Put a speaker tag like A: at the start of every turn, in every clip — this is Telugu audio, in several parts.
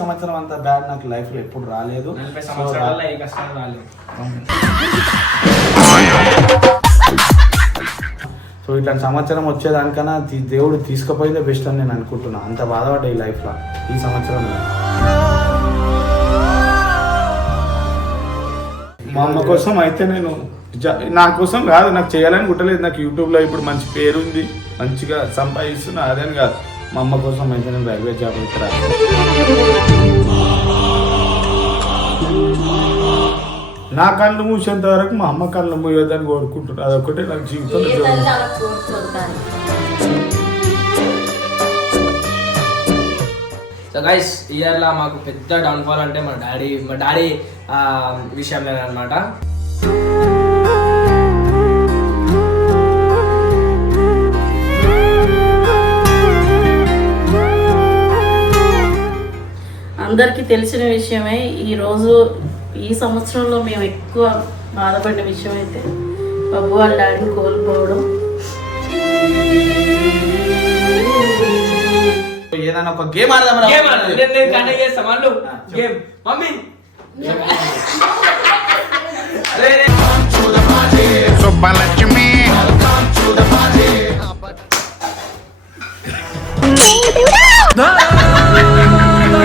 A: సంవత్సరం అంత బ్యాడ్ నాకు లైఫ్లో ఎప్పుడు రాలేదు. సో ఇట్లాంటి సంవత్సరం వచ్చేదానికన్నా దేవుడు తీసుకుపోయిందే బెస్ట్ అని నేను అనుకుంటున్నా. అంత బాధపడ్డా ఈ లైఫ్లో. ఈ సంవత్సరంలో మా అమ్మ కోసం అయితే నేను నా కోసం కాదు నాకు చేయాలని కుట్టలేదు. నాకు యూట్యూబ్లో ఇప్పుడు మంచి పేరు ఉంది మంచిగా సంపాదిస్తున్నా. అదేం కాదు. మా అమ్మ కోసం అయితే నేను రైల్వే జాబ్ అయితే నా కళ్ళు మూసేంత వరకు మా అమ్మ కళ్ళు మూయొద్దని కోరుకుంటున్నా. అదొకటే నాకు జీవితంలో
B: సో గైస్ ఇయర్లో మాకు పెద్ద డౌన్ఫాల్ అంటే మా డాడీ మా డాడీ విషయంలో అనమాట
C: అందరికీ తెలిసిన విషయమే ఈ రోజు ఈ సంవత్సరంలో మేము ఎక్కువ బాధపడిన విషయం అయితే బాబు వాళ్ళ డాడీని కోల్పోవడం.
A: ఏదైనా ఒక గేమ్ ఆడదాం
B: మమ్మీ.
D: సుబ్బలక్ష్మి.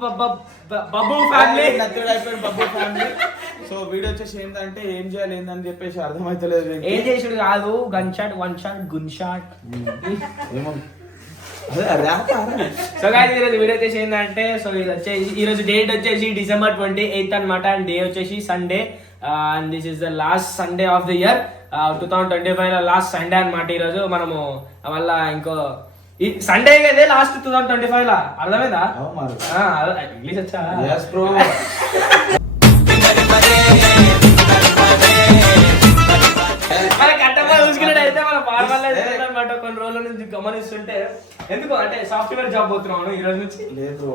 B: బబ్బు ఫ్యామిలీ
A: నత్తుడు అయిపోయిన బబ్బు ఫ్యామిలీ సో వీడియో వచ్చేసి ఏంటంటే ఏం చేయాలి ఏందని చెప్పేసి అర్థమైతలేదు.
B: ఏం చేసుడు కాదు? Gun shot one shot gun shot
A: ఏమో.
B: సో గాయస్ ఈరోజు వీడియో వచ్చేసి ఏంటంటే సో ఇది వచ్చేసి ఈ రోజు డేట్ వచ్చేసి డిసెంబర్ ట్వంటీ ఎయిత్ అనమాట అండ్ డే వచ్చేసి Sunday and this is the last Sunday of the year two thousand twenty ఫైవ్లో లాస్ట్ సండే అనమాట ఈ రోజు. మనము మళ్ళా ఇంకో ఈ సండే కదే last two thousand twenty five లా? అర్థమైందా? ఇంగ్లీష్ వచ్చా?
A: బ్రో
B: మన ఫార్మల్ అనమాట కొన్ని రోజుల నుంచి గమనిస్తుంటే ఎందుకు? అంటే సాఫ్ట్వేర్ జాబ్ పోతున్నాను ఈ రోజు నుంచి?
A: లేదు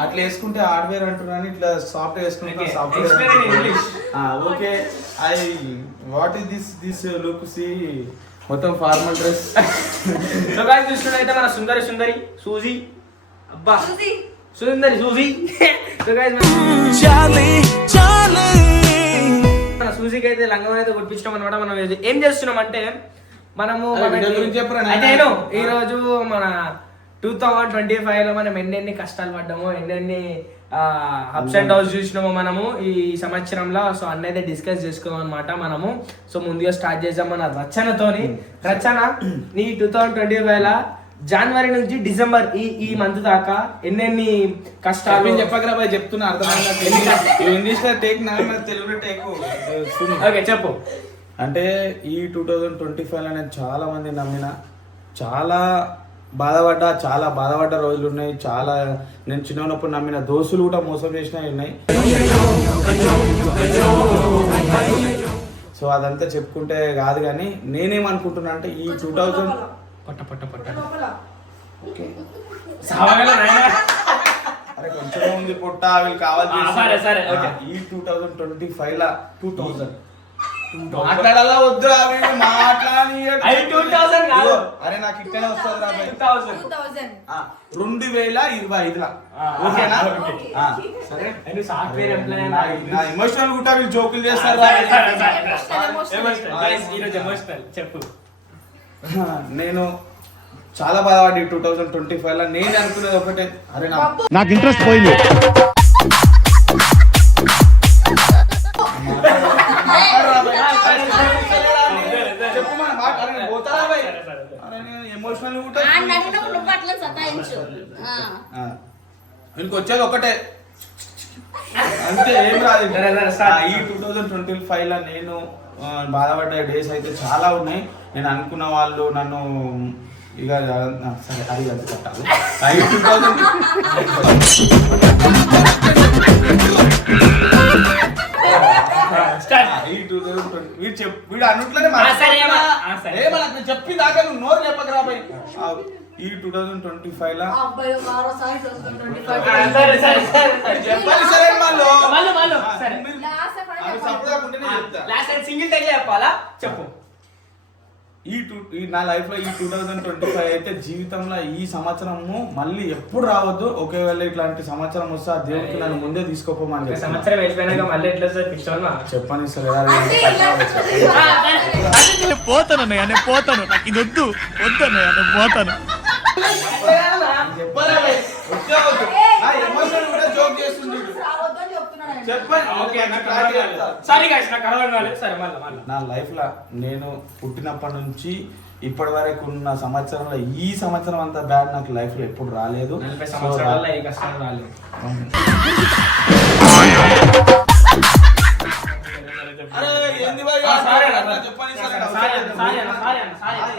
A: అట్లా- వేసుకుంటే హార్డ్వేర్ అంటున్నాను ఇట్లా సాఫ్ట్వేర్ వేసుకుంటే. Software. Okay I what is this this look see మొత్తం ఫార్మల్ డ్రెస్
B: సో గాయస్ చూసుకున్నట్టు అయితే మన సుందరి సుందరి సూజీ. అబ్బా. సుందరి సూజీ. సో గాయస్ మన సూజీకి అయితే లంగం అయితే కుట్టించడం అనమాట మనం ఏం చేస్తున్నాం అంటే మనము. అయితే నేను? ఈ రోజు మన టూ థౌజండ్ ట్వంటీ ఫైవ్లో మనం ఎన్నెన్ని కష్టాలు పడ్డామో ఎన్నెన్ని అప్స్ అండ్ డౌన్స్ చూసినామో మనము ఈ సంవత్సరంలో. సో అన్నీ అయితే డిస్కస్ చేసుకోం అనమాట మనము. సో ముందుగా స్టార్ట్ చేసాం మన రచనతోని. రచన నీ టూ థౌజండ్ ట్వంటీ ఫైవ్ లా జనవరి నుంచి డిసెంబర్ ఈ ఈ మంత్ దాకా ఎన్నెన్ని కష్టాలు
A: చెప్పకరా బాయ్ చెప్తున్నా అర్థమైంది? ఇంగ్లీష్ లో టేక్ నా తెలుగులో టేక్
B: ఓకే చెప్పు.
A: అంటే ఈ టూ థౌజండ్ ట్వంటీ ఫైవ్లో నేను చాలా మంది నమ్మిన చాలా బాధపడ్డా చాలా బాధపడ్డ రోజులు ఉన్నాయి. చాలా నేను చిన్నప్పుడు నమ్మిన దోస్తులు కూడా మోసం చేసినవి ఉన్నాయి. సో అదంతా చెప్పుకుంటే కాదు కానీ నేనేమనుకుంటున్నా అంటే ఈ టూ థౌజండ్
B: పట్ట పట్ట పట్ట సావగల నాయనా.
A: అరే కొంచెం ఉంది పుట్ట వీళ్ళు కావాలి
B: ఓకే.
A: ఈ టూ థౌజండ్ ట్వంటీ ఫైవ్ లా టూ థౌజండ్
B: 2000.
A: మాట్లాడాలా మాట్లాడి
B: అవి 2000 కాదు.
A: అరే నాకు ఇక్కడే వస్తుంది రా భయ్.
B: 2000.
A: ఆ, రెండు వేల ఇరవై ఐదులా. ఓకేనా?
B: సరే నేను సాఫ్ట్వేర్
A: నా ఎమోషనల్ గుట్టా వీళ్ళు జోకులు చేస్తారు
B: చెప్పు.
A: నేను చాలా బాధపడి టూ థౌజండ్ ట్వంటీ ఫైవ్లో నేను అనుకునేది ఒకటే. అరే నా
D: నాకు ఇంట్రెస్ట్ పోయింది.
A: వీళ్ళకి వచ్చేది ఒకటే. అంతే ఏం రాదు
B: సరే, సరే, start.
A: ఆ, ఈ టూ థౌజండ్ ట్వంటీ ఫైవ్లో నేను బాధపడ్డ డేస్ అయితే చాలా ఉన్నాయి. నేను అనుకున్న వాళ్ళు నన్ను ఇక సరే అది అది కట్టాలి. ఈ టూ థౌజండ్ ఈ టూ థౌజండ్ ట్వంటీ వీడు చెప్ వీడు అన్నట్లనే
B: ఆ, సరే, ఏమా? ఆ, సరే.
A: ఏమన్నా నేను చెప్పి దాకా నువ్వు నోరు చెప్పకరా ఈ టూ థౌజండ్ ట్వంటీ ఫైవ్ లా
B: టైం చెప్పాలా చెప్పు.
A: ఈ టూ ఈ నా లైఫ్లో ఈ టూ థౌజండ్ ట్వంటీ ఫైవ్ అయితే జీవితంలో ఈ సంవత్సరము మళ్ళీ ఎప్పుడు రావద్దు. ఒకవేళ ఇట్లాంటి సంవత్సరం వస్తే ఆ దేవుడికి నన్ను ముందే తీసుకోపోమని.
B: సంవత్సరం వెళ్ళిపోయినాక మళ్ళీ ఎట్లా
A: చెప్పని సరే
D: పోతాను పోతాను. ఇది వద్దు. వద్దు పోతాను
A: చెప్పరా భయ్? వద్దే వద్దు. నా ఎమోషన్ కూడా జోక్ చేస్తుంది వీడు. చెప్పండి
B: ఓకే
A: నాకు clarity చెప్తా.
B: సారీ గాయస్ నాకు అరవై కాలేదు సరే మళ్ళీ మళ్ళీ
A: నా లైఫ్లో నేను పుట్టినప్పటి నుంచి ఇప్పటి వరకు ఉన్న సంవత్సరంలో ఈ సంవత్సరం అంత బ్యాడ్ నాకు లైఫ్లో ఎప్పుడు రాలేదు.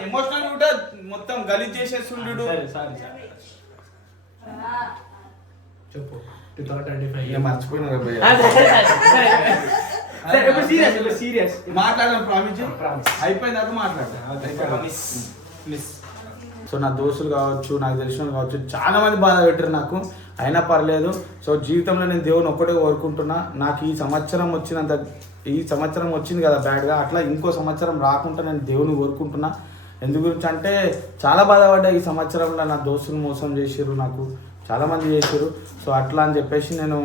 A: ఎమోషనల్ కూడా మొత్తం గలీజ్ చేసేస్తుండు.
B: సరే సారీ సారీ. చెప్పు.
A: ప్రామిస్
B: మిస్
A: సో నా దోస్తులు కావచ్చు నాకు తెలిసిన వాళ్ళు కావచ్చు చాలా మంది బాధ పెట్టారు నాకు అయినా పర్లేదు సో జీవితంలో నేను దేవుని ఒక్కటే కోరుకుంటున్నా నాకు ఈ సంవత్సరం వచ్చినంత ఈ సంవత్సరం వచ్చింది కదా బ్యాడ్గా అట్లా ఇంకో సంవత్సరం రాకుండా నేను దేవుని కోరుకుంటున్నా ఎందు గురించి అంటే చాలా బాధపడ్డా ఈ సంవత్సరంలో నా దోస్తులు మోసం చేసారు నాకు చాలామంది చేశారు సో అట్లా అని చెప్పేసి నేను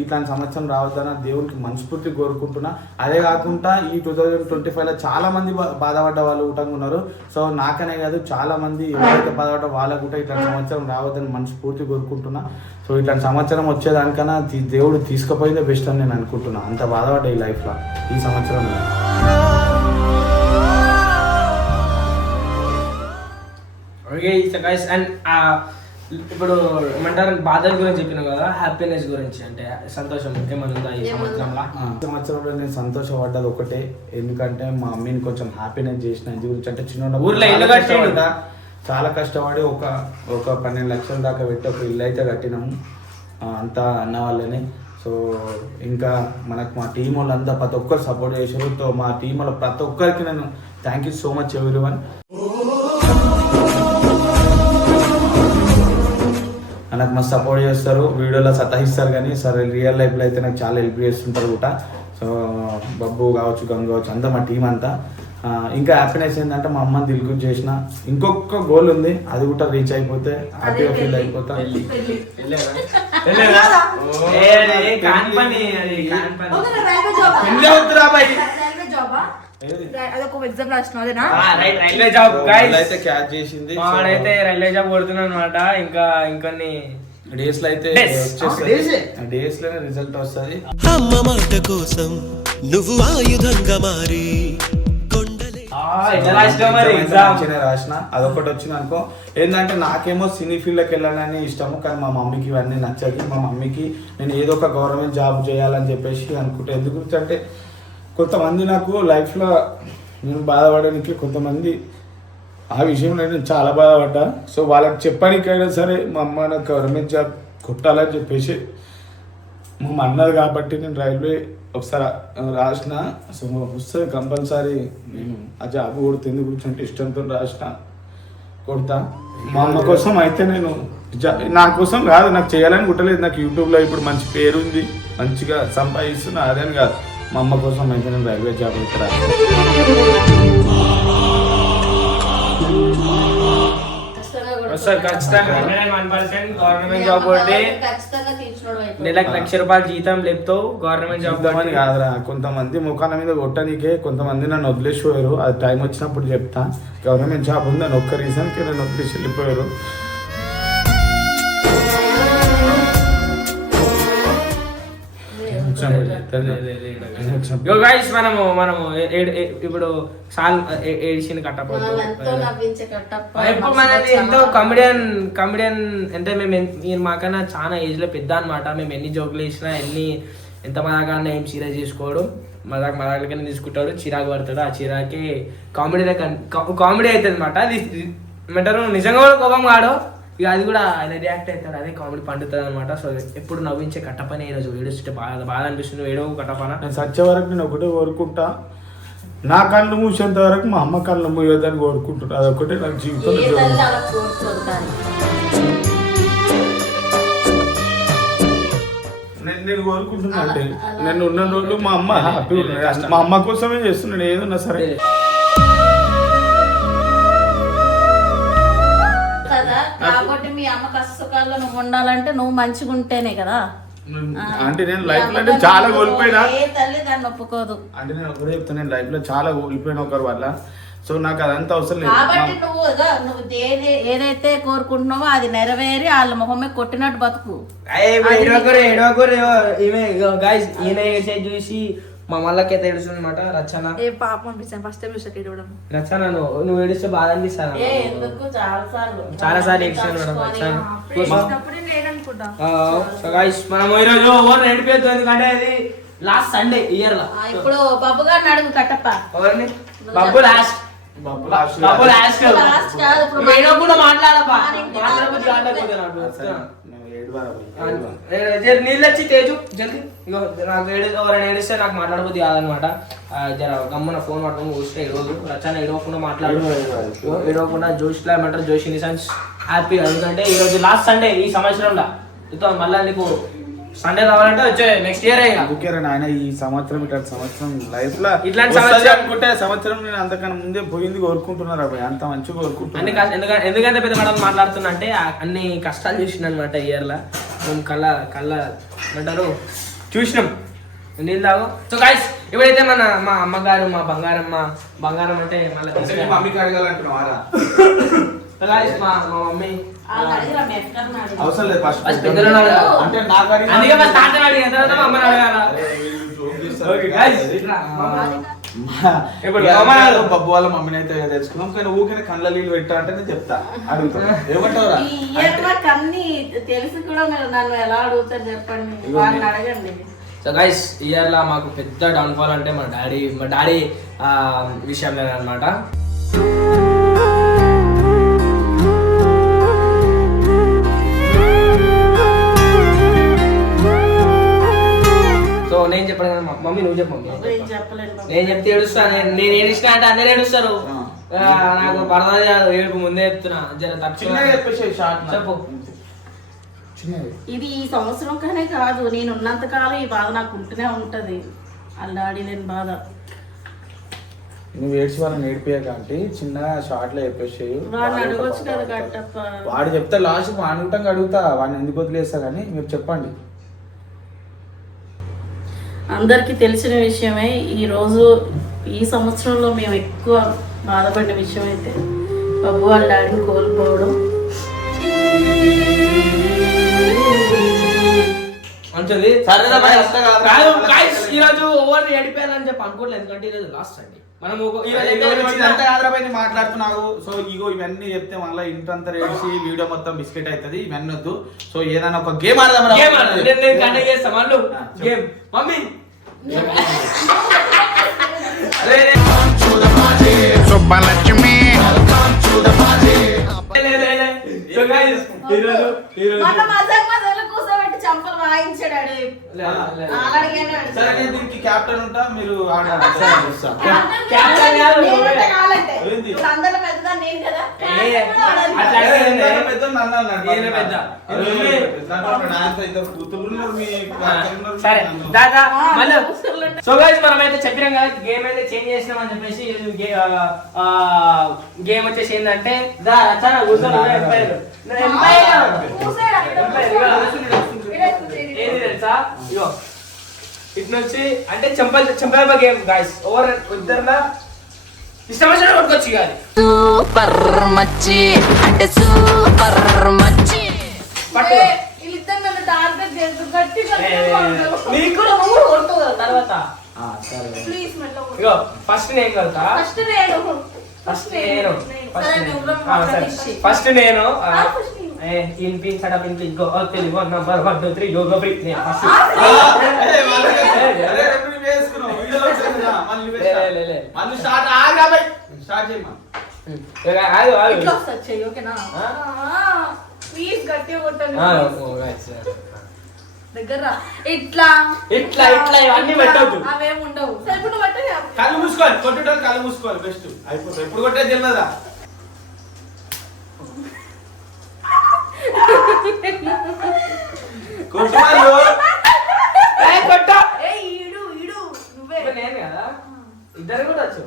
A: ఇట్లాంటి సంవత్సరం రావద్దని దేవునికి మనస్ఫూర్తి కోరుకుంటున్నా. అదే కాకుండా ఈ టూ థౌజండ్ ట్వంటీ ఫైవ్లో చాలామంది బాధపడ్డ వాళ్ళు ఊటంగా ఉన్నారు. సో నాకనే కాదు చాలామంది ఎవరైతే బాధపడ్డ వాళ్ళకు కూడా ఇట్లాంటి సంవత్సరం రావద్దని మనస్ఫూర్తి కోరుకుంటున్నా. సో ఇట్లాంటి సంవత్సరం వచ్చేదానికన్నా దేవుడు తీసుకుపోయిందే బెస్ట్ అని నేను అనుకుంటున్నా. అంత బాధపడ్డా ఈ లైఫ్లో ఈ సంవత్సరంలో.
B: ఓకే గైస్ అండ్ ఇప్పుడు ఏమంటారు? బాధల గురించి చెప్పినాం కదా హ్యాపీనెస్ గురించి అంటే సంతోషం ఉందా ఈ సంవత్సరంలో?
A: సంవత్సరంలో నేను సంతోషపడ్డది ఒకటే. ఎందుకంటే మా అమ్మని కొంచెం హ్యాపీనెస్ చేసిన గురించి అంటే చిన్న
B: ఊర్లో ఇల్లు కట్టిండు.
A: చాలా కష్టపడి ఒక ఒక పన్నెండు లక్షల దాకా పెట్టి ఒక ఇల్లు అయితే కట్టినాము. అంతా అన్న వాళ్ళని. సో ఇంకా మనకు మా టీం వాళ్ళంతా ప్రతి ఒక్కరు సపోర్ట్ చేశారు సో మా టీం వాళ్ళ ప్రతి ఒక్కరికి నేను thank you so much everyone నాకు మస్తు సపోర్ట్ చేస్తారు. వీడియోలో సతాయిస్తారు కానీ సరే రియల్ లైఫ్లో అయితే నాకు చాలా హెల్ప్ చేస్తుంటారు కూడా సో బబ్బు కావచ్చు గంగ కావచ్చు అంతా మా టీం అంతా. ఇంకా హ్యాపీనెస్ ఏంటంటే మా అమ్మని దిల్గు చేసిన. ఇంకొక గోల్ ఉంది అది కూడా రీచ్ అయిపోతే హ్యాపీగా ఫీల్ అయిపోతా. పెళ్ళి. అవుతురా బాయ్?
E: అదొక ఎగ్జామ్ రాసిన అదేనా?
B: ఆ, రైట్ రైల్వే జాబ్ గైస్
A: అయితే క్యాచ్ చేసింది
B: వాడైతే రైల్వే జాబ్ కొడుతున్నాడు అనమాట ఇంకా ఇంకొన్ని
A: డేస్లో అయితే డేస్లోనే రిజల్ట్ వస్తుంది.
F: అమ్మ మాట కోసం నువ్వు ఆయుధంగా మారి
A: రాసిన. అదొకటి వచ్చింది అనుకో. ఏంటంటే నాకేమో సినీ ఫీల్డ్కి వెళ్ళాలని ఇష్టము కానీ మా మమ్మీకి ఇవన్నీ నచ్చదు. మా మమ్మీకి నేను ఏదో ఒక గవర్నమెంట్ జాబ్ చేయాలని చెప్పేసి అనుకుంటే ఎందుకు అంటే కొంతమంది నాకు లైఫ్లో నేను బాధపడడానికి కొంతమంది ఆ విషయంలో నేను చాలా బాధపడ్డా. సో వాళ్ళకి చెప్పడానికైనా సరే మా అమ్మ నాకు గవర్నమెంట్ జాబ్ కొట్టాలని చెప్పేసి మా అన్నది కాబట్టి నేను రైల్వే ఒకసారి రాసిన. సో వస్తుంది కంపల్సరీ నేను ఆ జాబ్ కొడితే ఎందుకు కూర్చుంటే ఇష్టంతో రాసిన కొడతా. మా అమ్మ కోసం అయితే నేను నా కోసం కాదు నాకు చేయాలని కుట్టలేదు. నాకు యూట్యూబ్లో ఇప్పుడు మంచి పేరు ఉంది మంచిగా సంపాదిస్తున్నా అదని కాదు. మా అమ్మ కోసం అయితే నేను రైల్వే జాబ్ రాసిన
B: సార్ ఖచ్చితంగా. Hundred one percent government job కొట్టి నెలకు లక్ష రూపాయలు జీతం లేపుతావు గవర్నమెంట్ జాబ్
A: చెప్తామని కాదురా కొంతమంది ముఖాల మీద కొట్టడానికే కొంతమంది నన్ను వదిలేసిపోయారు. అది టైం వచ్చినప్పుడు చెప్తా. గవర్నమెంట్ జాబ్ ఉందని ఒక్క రీజన్కి నన్ను వదిలేసి వెళ్ళిపోయారు.
B: యో గైస్ మనము మనము ఇప్పుడు సాల్
C: నవ్వించే కట్టప్ప
B: ఇప్పుడు మనది ఎంతో కమెడియన్ కమెడియన్ అంటే మేము ఈయన మాకన్నా చాలా ఏజ్లో పెద్ద అనమాట మేము ఎన్ని జోకులు వేసినా ఎన్ని ఎంత మదాకాన్న ఏం సీరియస్ చేసుకోడు. మదాక్ మదాకలకైనా తీసుకుంటాడు చిరాకు పడతాడు. ఆ చిరాకి కామెడీ కామెడీ అవుతుంది అనమాట అది ఏమంటారు? నిజంగా కూడా కోపం కాడు ఇక అది కూడా ఆయన రియాక్ట్ అవుతాడు అదే కామెడీ పండుతుంది అనమాట సో ఎప్పుడు నవ్వించే కట్టపని ఈరోజు ఏడుస్తుంటే బాధ బాధ అనిపిస్తుంది. ఏడో కట్టపన?
A: నేను సచ్చే వరకు నేను ఒకటే కోరుకుంటా. నా కళ్ళు మూసేంత వరకు మా అమ్మ కళ్ళు మూయొద్దని కోరుకుంటున్నా. అదొకటే నాకు జీవితంలో నేను నేను కోరుకుంటున్నా అంటే నేను ఉన్న రోజులు మా అమ్మ హ్యాపీ మా అమ్మ కోసమే చేస్తున్నాను ఏదన్నా సరే.
C: అమ్మ కష్టకాల్లో నువ్వు ఉండాలంటే నువ్వు మంచిగా ఉంటేనే కదా.
A: అంటే నేను లైఫ్లో
C: అమ్మతో
A: చాలా కోల్పోయినా.
C: ఏ తల్లి దాన్ని ఒప్పుకోదు.
A: అంటే నేను ఒకటే చెప్తాను నేను లైఫ్లో చాలా కోల్పోయిన ఒకరి వల్ల. సో నాకు అదంతా అవసరం లేదు.
C: కాబట్టి నువ్వు నువ్వు దేని ఏదైతే కోరుకుంటున్నావో అది నెరవేరి వాళ్ళ మొహమే కొట్టినట్టు బతుకు.
B: ఈయన చూసి మా మళ్ళకైతే ఏడుస్తుంది అనమాట రచన.
E: ఏ పాపం ఫస్ట్ టైం చూసాక ఇవ్వడం
B: రచన నువ్వు నువ్వు ఏడిస్తే బాధ అనిపిస్తాను
C: ఏ ఎందుకు? చాలా సార్లు
B: చాలా సార్లు ఏడ్చాను రచన.
E: వేసినప్పుడు నేను లేదనుకుంటా.
B: సో గాయస్ మనం ఈరోజు ఓవర్ నడిపోతుంది ఎందుకంటే అది లాస్ట్ సండే ఇయర్లో.
C: ఇప్పుడు బాబు గారిని అడుగు కట్టప్ప.
B: ఎవరిని? బాబు లాస్ట్
A: బాబు last.
B: బాబు లాస్ట్
C: లాస్ట్ కాదు ఇప్పుడు
B: ఏడవకుండా మాట్లాడపా మాట్లాడబుద్ధి జర నీళ్ళు వచ్చి తేజు జల్దీ. ఇగో నాకు ఏడు ఎవరైనా ఏడిస్తే నాకు మాట్లాడబుద్ధి కాదనమాట. జర గమ్మున ఫోన్ పట్టుకొని కూర్చుంటే ఏడవదు రచన ఏడవకుండా మాట్లాడు. ఏడవకుండా జోష్లా ఏమంటారు? జోషి నిసన్స్ హ్యాపీ ఎందుకంటే ఈ రోజు లాస్ట్ సండే ఈ సంవత్సరంలో. మళ్ళీ నీకు సండే రావాలంటే వచ్చే నెక్స్ట్ ఇయర్
A: అందుకే రా నాయన ఈ సంవత్సరం ఇట్లాంటి సంవత్సరం లైఫ్లో
B: ఇట్లాంటి సంవత్సరం-
A: అనుకుంటే సంవత్సరం నేను అంతకన్నా ముందే పోయింది కోరుకుంటున్నారు అబ్బాయి అంత మంచిగా
B: అన్ని
A: కోరుకుంటున్నా
B: కష్ట- ఎందుకంటే ఎందుకంటే పెద్ద మేడం మాట్లాడుతున్నా అంటే అన్ని కష్టాలు చూసిన అనమాట ఇయర్లో. మేము కళ్ళ కళ్ళ ఏమంటారు? చూసినాం. నీళ్ళు తాగు. సో గాయస్ ఇప్పుడైతే మన మా అమ్మగారు మా బంగారం మా బంగారం అంటే మళ్ళీ
A: మమ్మీకి అడగాలంటున్నావారా
B: మా మా మమ్మీ?
A: అవసరం లేదు ఫస్ట్. అంటే నాకు అడిగిన-
B: అందుకే మా తాతని అడిగిన. తర్వాత మా అమ్మని అడగాల
A: అరే, వీళ్ళు joke చేస్తారు.
B: ఓకే guys, ఇట్లా.
A: మా-
B: ఇప్పుడు
A: ఇక
B: అమ్మ
A: అమ్మ బబ్బు వాళ్ళ మమ్మీని అయితే తెచ్చుకున్నాం కానీ ఊరికే కళ్ళ నీళ్ళు పెట్టా అంటే నేను చెప్తా. అడుగుతా. ఏమంటావురా
C: ఈ ఇయర్ నాకు అన్ని తెలిసి కూడా మీరు నన్ను ఎలా అడుగుతారు చెప్పండి. వాళ్ళని అడగండి.
B: సో గైస్ ఇయర్ లా మాకు పెద్ద డౌన్ఫాల్ అంటే మా డాడీ మా డాడీ విషయంలో అనమాట నేను చెప్పాను కదా మా- మమ్మీ నువ్వు చెప్పు మమ్మీ.
C: ఏం చెప్పలేను బాబు.
B: నేను చెప్తే ఏడుస్తాను నేను ఏడిస్తా అంటే అందరు ఏడుస్తారు. ఆ, నాకు పడదా కాదు ఏడుపు ముందే చెప్తున్నా. జర చెప్పు.
C: ఇది ఈ సంవత్సరం కానే కాదు నేను ఉన్నంత కాలం ఈ బాధ నాకు ఉంటూనే ఉంటది. డాడీ లేని బాధ.
A: నువ్వు ఏడ్చి వాళ్ళని ఏడిపోయాక అంటే చిన్నగా షార్ట్లో చెప్పేసి
C: వాడిని అడగొచ్చు కదా కట్టప్ప.
A: వాడు చెప్తే లాస్ట్ వాడుకుంటాం అడుగుతా వాడిని ఎందుకు వదిలేస్తా కానీ మీరు చెప్పండి.
C: అందరికీ తెలిసిన విషయమే ఈరోజు ఈ సంవత్సరంలో మేము ఎక్కువ బాధపడిన విషయం అయితే బాబు వాళ్ళ డాడీని కోల్పోవడం.
B: మంచిది.
A: సరేనా మరి, అట్లా కాదు.
B: కాదు. guys, ఈ రోజు ఓవర్ ఏడిపోయాలని చెప్పి అనుకోవట్లేదు. ఎందుకంటే ఈ రోజు లాస్ట్ అండి మనం
A: మాట్లాడుతున్నావు. సో ఇగో ఇవన్నీ చెప్తే మళ్ళీ ఇంటంతా రేసి వీడియో మొత్తం బిస్కెట్ అవుతుంది ఇవన్నీ వద్దు. సో ఏదైనా ఒక గేమ్ ఆడదాం.
B: Game mummy.
D: సుబ్బలక్ష్మి.
C: కూర్చోబెట్టి చంపలు వాయించాడు ఆడు.
B: లే, లే.
C: అలాగేనే ఆడు.
A: సరే నేను దీనికి క్యాప్టెన్ ఉంటా మీరు ఆడాలి.
C: నేను కదా
A: పెద్ద.
B: చెప్పినాం కదా గేమ్ అయితే చేంజ్ చేసినాం అని చెప్పేసి గేమ్ వచ్చేసి ఏంటంటే దా రచన కూర్చొని ఏంది తెలుసా ఇగో ఇటు నుంచి అంటే చెంపల్ చెంపల్ గేమ్ గాయస్ ఓవర్ ఇద్దరులా ఇష్టం వచ్చిన కొట్టుకొచ్చి కాదు
G: సూపర్ మచ్చి అంటే సూపర్ మచ్చి
B: పట్టు నీకు కూడా నువ్వు కూడా కొడుతావు కదా తర్వాత
C: ప్లీజ్
B: ఇగో ఫస్ట్ నేను కలుతా
C: ఫస్ట్ నేను
B: ఫస్ట్ నేను. ఫస్ట్ నేను. Telugu number 1 2 3 go go break నే ఫస్ట్
A: అరే, వాళ్ళకి- అరే, రెండు నిమిషాలు వేసుకున్నావు. వీడియోలో వచ్చింది కదా, మళ్ళీ
B: లే, లే, లే, లే.
A: మళ్ళీ స్టార్ట్ ఆగా బై స్టార్ట్ చేయమా
B: ఆగు ఆగు
E: ఇట్లా. ఇట్లా
B: ఇట్లా, ఇవన్నీ పెట్టొద్దు.
E: ఉండవు
A: కళ్ళు మూసుకోవాలి కొట్టేటోళ్ళు కళ్ళు మూసుకోవాలి బెస్ట్ అయిపోతుంది. ఎప్పుడు కొట్టేది తెలియదా
B: ఏ, కొట్టు.
E: ఏ ఈడు ఈడు నువ్వే.
B: నేను కదా. ఇద్దరు కూడా వచ్చు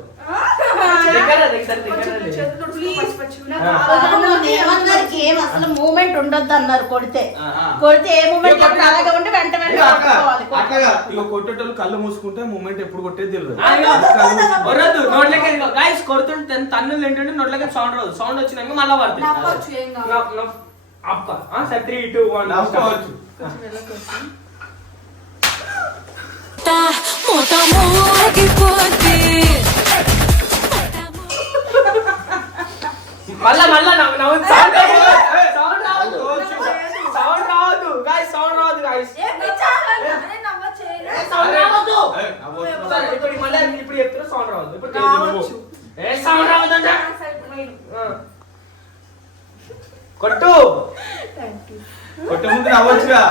C: అసలు మూమెంట్ ఉండొద్దు అన్నారు కొడితే. కొడితే ఏ మూమెంట్ అలాగే ఉంటే వెంట వెంట.
A: అట్లాగా ఇక కొట్టేటోళ్ళు కళ్ళు మూసుకుంటే మూమెంట్ ఎప్పుడు కొట్టేది తెలియదు
B: నోట్లకి గాయస్ కొడుతుంటే తన్నులు తింటుంటే నోట్లకి సౌండ్ రాదు. సౌండ్ వచ్చినాక మళ్ళీ పడుతుంది. అప్ప. ఆ, సరే త్రీ టూ వన్ మళ్ళా మళ్ళా సౌండ్ రావద్దు. సౌండ్ రావద్దు. గాయస్ సౌండ్ రావద్దు.
E: ఏ
B: సౌండ్ రావద్దు. ఇప్పుడు మళ్ళీ ఇప్పుడు చెప్తున్నా సౌండ్ ఇప్పుడు. ఏ సౌండ్. కొట్టు.
A: కొట్టే ముందు నవ్వొచ్చుగా.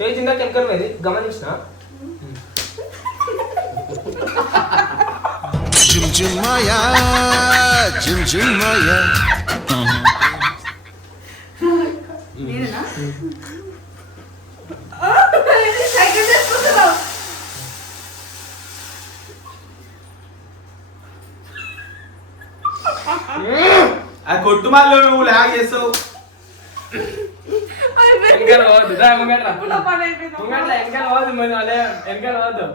B: చేయి కింద కెమికల్ మీద గమనించిన?
F: జుమ్ జుమ్ మాయా జుమ్ జుమ్ మాయా
E: నేనేనా సైకిల్ చేసుకుంటున్నావు
A: ఆ కొట్టు మళ్ళీ నువ్వు లాగ్ చేస్తావు.
B: వెనకాల
E: అయిపోయింది.
B: ముంగట రా, వెనకాల మరి అదే వెనకాల పోవద్దు.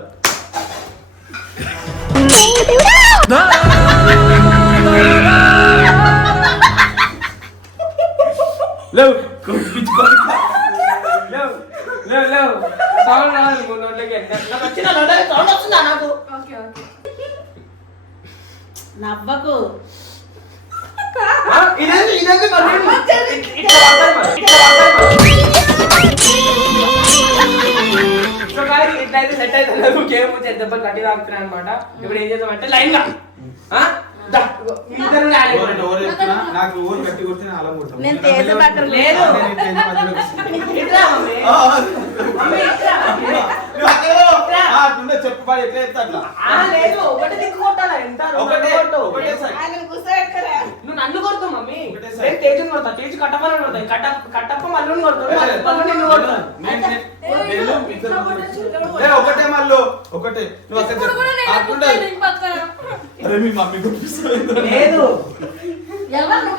A: లేవు.
B: లేవు. లేవు లేవు. సౌండ్ రాదు మూడు నోట్లకి. నాకు వచ్చిన నోట్లకి సౌండ్ వస్తుందా నాకు?
E: Okay okay.
C: నవ్వకు.
B: ఆ, ఇదేంది సో guys, ఇట్లయితే సెట్ అయితే గేమ్ వచ్చి దెబ్బలు కట్టి తాగుతున్నాయి అనమాట ఇప్పుడు ఏం చేద్దామంటే లైన్
A: నాకు ఓవర్ గట్టి కొడితే నేను అలా కొడతాను
C: నేను తేజ పక్కన
B: లేదు.
A: నేను ఇట్లా ఇంటి మధ్యలోకి వస్తాను.
B: ఇట్లా మమ్మీ.
A: ఆ,
B: మమ్మీ, ఇట్లా.
A: నువ్వు అక్కడ ఆ, అట్లుండే చెప్పు పాడు ఎట్లా చెప్తా అట్లా
B: ఆ, లేదు ఒకటి దిక్కు కొట్టాలా ఎంత రెండు
A: ఒకటే
B: నువ్వు నన్ను మమ్మీ. నేను తేజుని కొడతా తేజు కట్టమని కొడతా కట్ట కట్టప్ప మల్లు- మల్లు నిన్ను.
A: ఒకటే మళ్ళీ ఒకటే నువ్వు అక్కడ అరే మీ మమ్మీ
B: లేదు.
E: ఎవరు?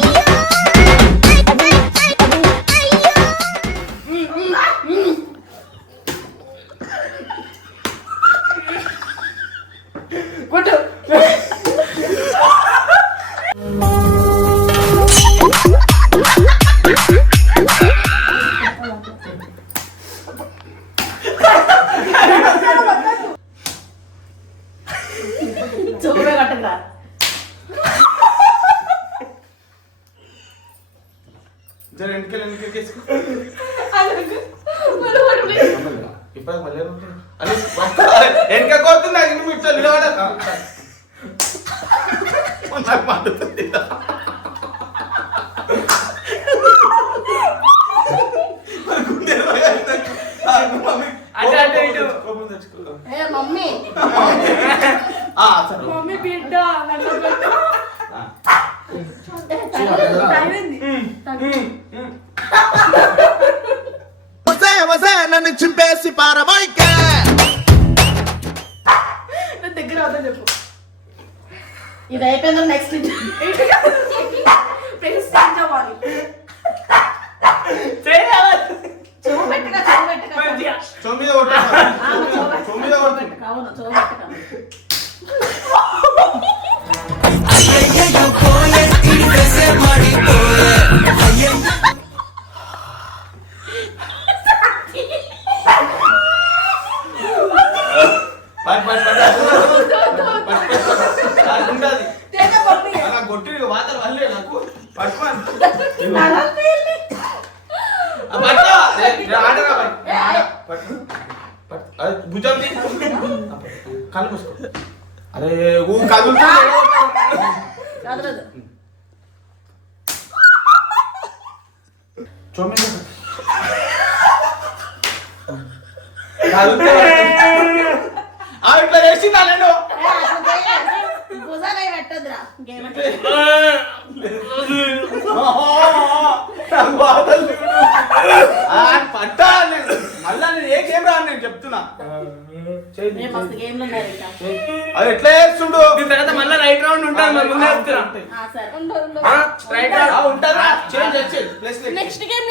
C: చూపుడే కొట్టకురా.
A: జర వెనకాల వెనకాల వేసుకో. ఇప్పుడు మళ్ళీ వెనక. నాకు మమ్మీ,
B: అటు, అటు, ఇటు.
A: కోపం తెచ్చుకో.
C: ఏ మమ్మీ
A: ఆ, సరే
E: మమ్మీ బిడ్డ నన్ను పెట్టు.
A: ఆ.
E: తగిలింది.
F: వసే నన్ను చింపేసి పారబోయికే.
E: దగ్గర అవుతా చెప్పు.
C: ఇది అయిపోయిందా నెక్స్ట్
E: ఫ్రెండ్స్ చేంజ్ అవ్వాలి
C: చెవు పెట్టక చెవు పెట్టక.
A: తొమ్మిది కొట్టు. తొమ్మిది కొట్టు.
C: అవును చెవు పెట్టక.
A: పట్టు, పట్టు, పట్టు. పట్టు, పట్టు, పట్టు. అది ఉండదు.
E: చేత మమ్మీ
A: అలా కొట్టి వాతలు వల్లే నాకు పట్టుకోను ఆ, పట్టు. ఏ, నేను ఆడరా బాయ్. నేను ఆడ. పట్టు. పట్టు. అది భుజం మూసుకో. అరే ఊ కదులుతుంది
C: కదలదు
A: చొమ్మిది కదులుతే ఆ ఇట్లా చేసిందా నేను
C: భుజాలే పెట్టదురా ఇంకేం
A: పట్టా నేను. మళ్ళా నేను ఏ గేమ్ రా నేను చెప్తున్నా
C: మేము మస్తు గేమ్లు ఉన్నాయి ఇంకా
A: అది ఎట్లా చేస్తుండు
B: దీని తర్వాత మళ్ళీ రైట్ రౌండ్ ఉంటుంది మరి ముందే చెప్తున్నా
C: ఆ, సరే
B: ఆ, రైట్
A: ఆ,
B: రౌండ్
A: ఉంటుందా change change place
E: next game.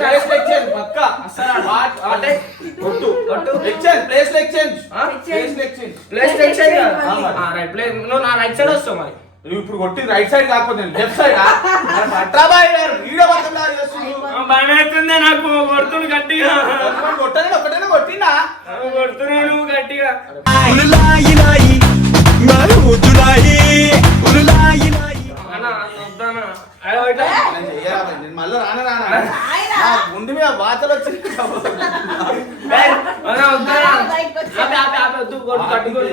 A: Place exchange కొట్టు కొట్టు ప్లేస్ ఎక్స్చేంజ్
B: నువ్వు నా రైట్ సైడ్ వస్తావు మరి.
A: నువ్వు ఇప్పుడు కొట్టింది రైట్ సైడ్ కాకపోతే లెఫ్ట్ సైడ్ పట్రా బాయ్ వీడియో
B: నాకు. కొడుతుంది గట్టిగా.
A: కొట్టని ఒకటేనా కొట్టినా
B: కొడుతున్నావు నువ్వు గట్టిగా.
A: నేను మళ్ళీ రాను రానా? గుండె మీద వాతలు వచ్చి